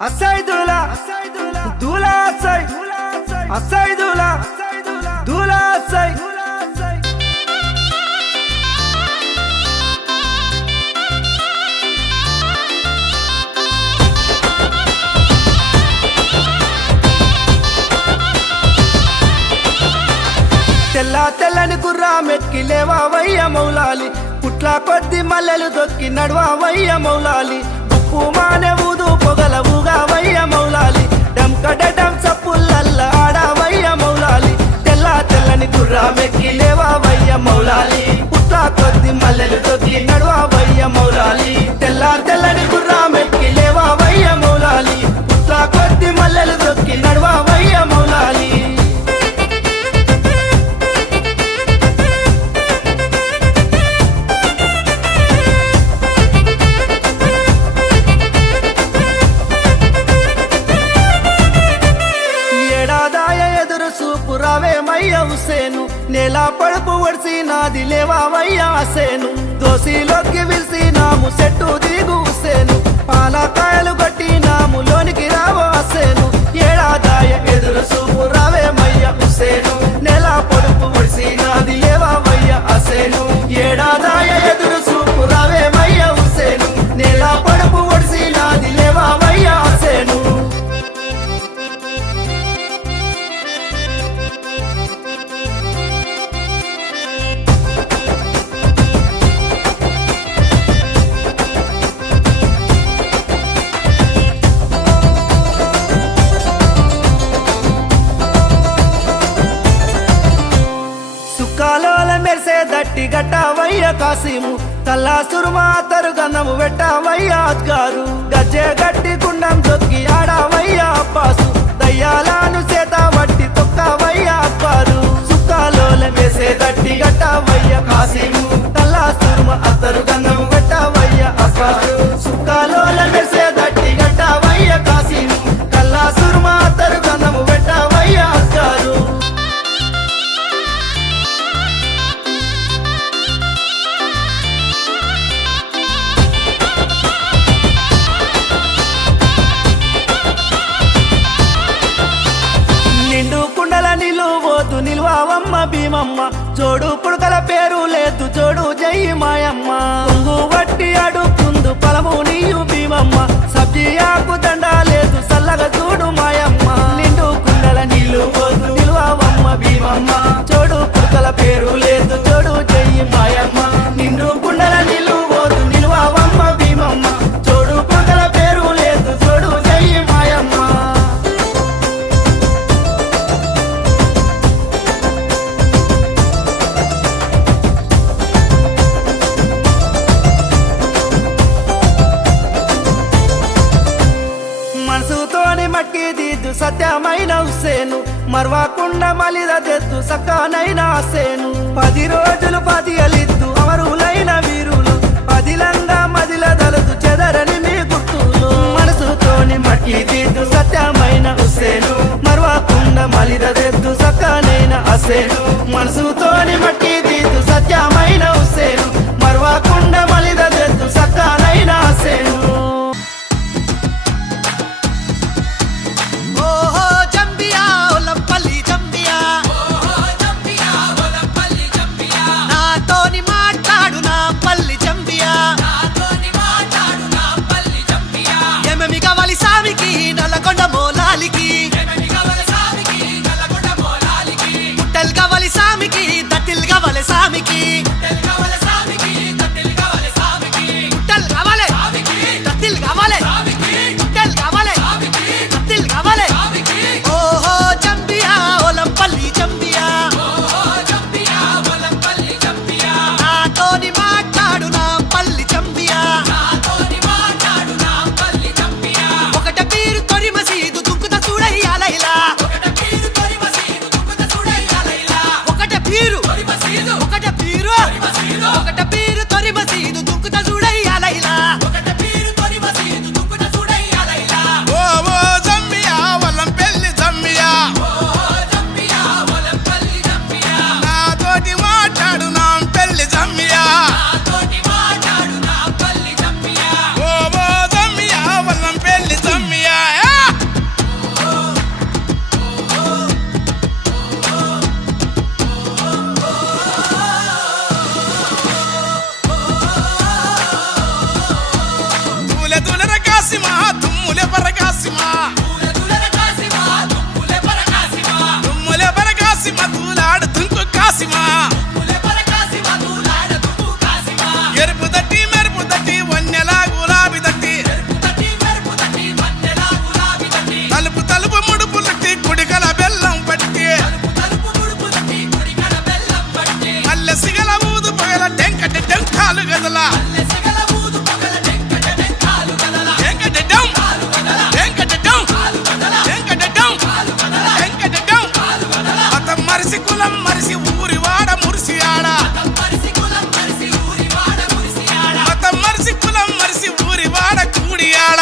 అసైదులా దూలా అసై అసైదులా దూలా అసై తెల్ల తెల్లని గుర్రామెక్కి లేవయ్య మౌలాలి పుట్ల కొద్ది మల్లెలు దొక్కి నడవయ్య మౌలాలి ఉప్పు మానే ఊదు పొగల ఊగావయ్య మౌలాలి డెంకడెడం చప్పులల్ల ఆడవయ్య మౌలాలి తెల్ల తెల్లని గుర్రామెక్కి లేవయ్య మౌలాలి పుట్ల కొద్ది మల్లెలు దొక్కి నడవయ్య మౌలాలి తెల్ల తెల్లని గుర్రామెక్కి లేవయ్య మౌలాలి పుట్ల కొద్ది మల్లెలు దొక్కి నడవయ్య మౌలాలి రావేమయ్య హుసేను నేల పడుపు ఒడిసి నాది లేవావయ్య హసేను దోసిలోకి విలిసి నాము చెట్టు దిగు హుసేను పాలకాయలు గట్టి నాము లోనికి రావో హసేను ఏడాదాయ ఎదురు చూపు రావేమయ్య హుసేను నేల పడుపు ఒడిసి నాది లేవావయ్య హసేను ఏడాదాయ ఎదురు చూపు రావేమయ్య హుసేను నేల పడుపు ఒడిసి నాది లేవావయ్య హసేను కాలోల మెరిసే దట్టి గట్టవయ్య కాసిము తల్లా సురుమా తరుగంధము పెట్టవయ్య అద్గారు గజ్జె గట్టి కుండం దొక్కి ఆడవయ్య అబ్బాసు దయ్యాలను చేత వట్టి తొక్కవయ్య అబ్బారు సుక్కాలోల మెరిసే దట్టి గట్టవయ్య కాసిము తల్లా సురుమా తరుగంధము పెట్టవయ్య అబ్బారు సుక్కాలోల మెరిసే దట్టి గట్టవయ్య కాసిము తల్లా సురుమా తరుగంధము పెట్టవయ్య అద్గారు నిల్వావమ్మ భీమమ్మ జోడు పుడకల పేరు లేదు జోడు జై మాయమ్మ కొంగు వట్టి అడుగుందు పలము నీయు భీమమ్మ సబ్జీ ఆకు దండ లేదు సల్లగా చూడు మాయమ్మ నిండు కుండల నీళ్ళు పోదు నిల్వావమ్మ భీమమ్మ జోడు పుడకల పేరు లేదు జోడు జై మాయమ్మ నిండు కుండల నీళ్ళు పోదు నిల్వావమ్మ భీమమ్మ జోడు పుడకల పేరు లేదు జోడు జై మాయమ్మ మట్టి దిద్దు సత్యమైన హుసేను మర్వాకుండా మలిద తెద్దు సక్కనైన హసేను 10 రోజులు 10 అలిద్దు అమరులైన వీరులు పదిలంగా మదిల దలదు చెదరని మీ గుర్తులు మనసుతోని మట్టి దిద్దు సత్యమైన హుసేను మర్వాకుండా మలిద తెద్దు సక్కనైన హసేను మనసుతోని మట్టి దిద్దు సత్యమైన హుసేను మర్వాకుండా మలిద తెద్దు సక్కనైన హసేను నల్లగొండ మోలాలికి పుట్టల్ కావాలి సామికి దట్టిల్ నాలు గదల వెంకటెడ్డం వెంకటెడ్డం వెంకటెడ్డం వెంకటెడ్డం మతం మరిసి కులం మరిసి ఊరి వాడ మురిసి ఆడ మతం మరిసి కులం మరిసి ఊరి వాడ కూడి ఆడ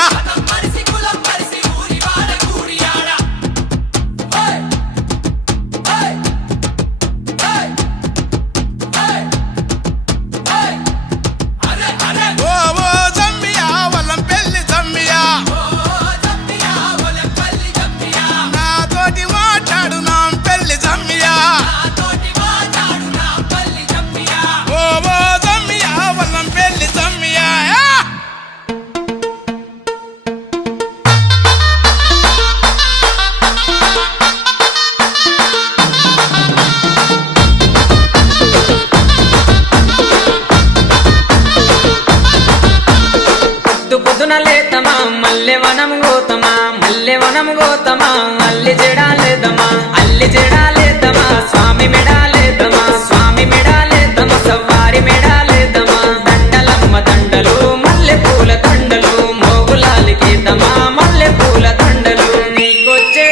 మల్లెవనం గోతమా అల్లి జడాలేదమా అల్లి జడాలేదమా స్వామి మెడాలేదమా స్వామి మెడాలేదమా సవ్వారి మెడాలేదమా దండలమ్మ దండలు మల్లె పూల దండలు మోగులాలికేదమా మల్లె పూల దండలు నీకొచ్చే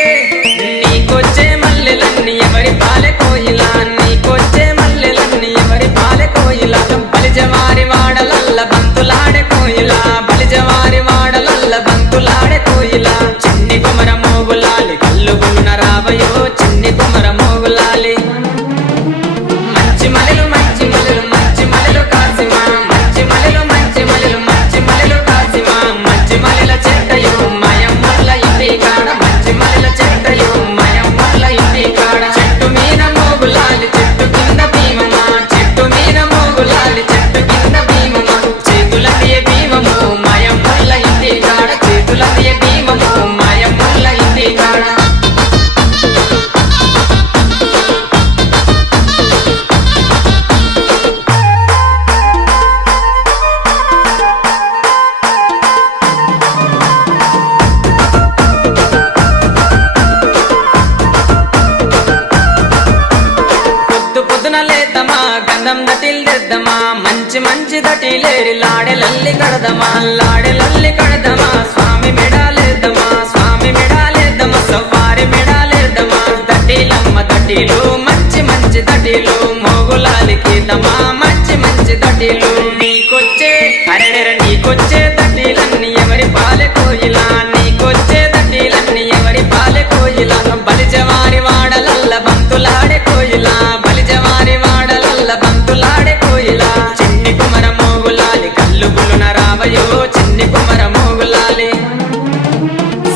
మల్లెలన్నీ ఎవరి పాలె కోయిలా నీకొచ్చే మల్లెలన్నీ ఎవరి పాలె కోయిలా బలిజవారి వాడలల్ల బంతులాడే కోయిలా బలిజవారి వాడలల్ల బంతులాడే కోయిలా చిన్ని కుమర మోగులాలి కల్లుగున్న రావయో చిన్ని కుమర మోగులాలి మంచి మలెలు మంచి మలెలు మంచి మలెలు కాసిమా మంచి మలెలు మంచి మలెలు మంచి మలెలు కాసిమా మంచి మలెల చెట్టయో మయమ్మల ఇంటి కాడ మంచి మలెల చెట్టయో మయమ్మల ఇంటి కాడ చెట్టు మీద మోగులాలి చెట్టు కింద భీమమా చెట్టు మీద మోగులాలి చెట్టు కింద భీమమా చేతుల తీయ భీమము మయమ్మల ఇంటి కాడ చేతుల తీయ భీమము మయమ్మల ఇంటి కాడ పొద్దున లేదమా గంధం దటిల్దెద్దమా మంచి మంచి దటిలేరి లాడెలల్లి కడదమా లాడెలల్లి కడదమా స్వామి మెడాలేదమా స్వామి మెడాలేదమా సవ్వారి మెడాలేదమా దటిలమ్మ దటిలు మంచి మంచి దటిలు మోగులాలికేదమా మంచి మంచి దటిలు నీకొచ్చే అరెరెర నీకొచ్చే దటిలన్నీ ఎవరి పాలె కోయిలా నీకొచ్చే దటిలన్నీ ఎవరి పాలె కోయిలా బలిజవారి వాడలల్ల బంతులాడే కోయిలా బలిజవారి వాడలల్ల బంతులాడే కోయిలా చిన్ని కుమర మోగులాలి కల్లుగులున రావయో చిన్ని కుమర మోగులాలి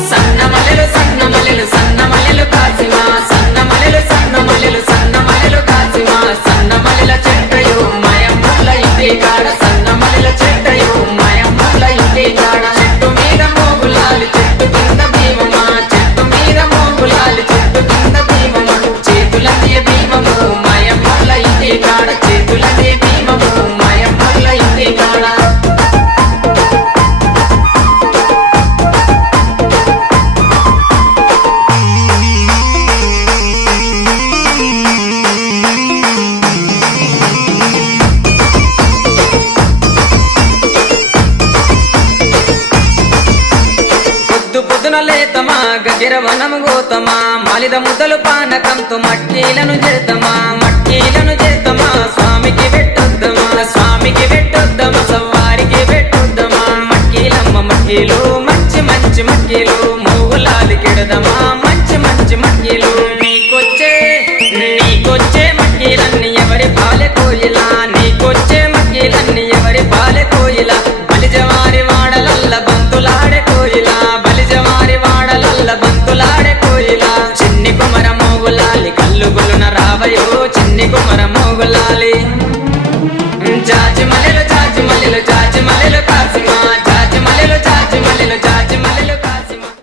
సన్న మలెలు సన్న మలెలు సన్న మలెలు కాసిమా సన్న మలెలు సన్న మలెలు సన్న మలెలు కాసిమా సన్న మలెల చెట్టయో మయమ్మల ఇంటి కాడ సన్న మలెల చెట్టయో మయమ్మల ఇంటి కాడ చెట్టు మీద మోగులాలి చెట్టు కింద భీమమా చెట్టు మీద మోగులాలి చెట్టు కింద భీమమా చేతుల తీయ భీమము మయమ్మల ఇంటి కాడ చేతుల తీయ భీమము మయమ్మల ఇంటి కాడ పొద్దున లేతమా గగిరవనం గోతమా మాలిద ముద్దలు పానకంతో మట్టీలను చేతమా మట్టీలను చేతమా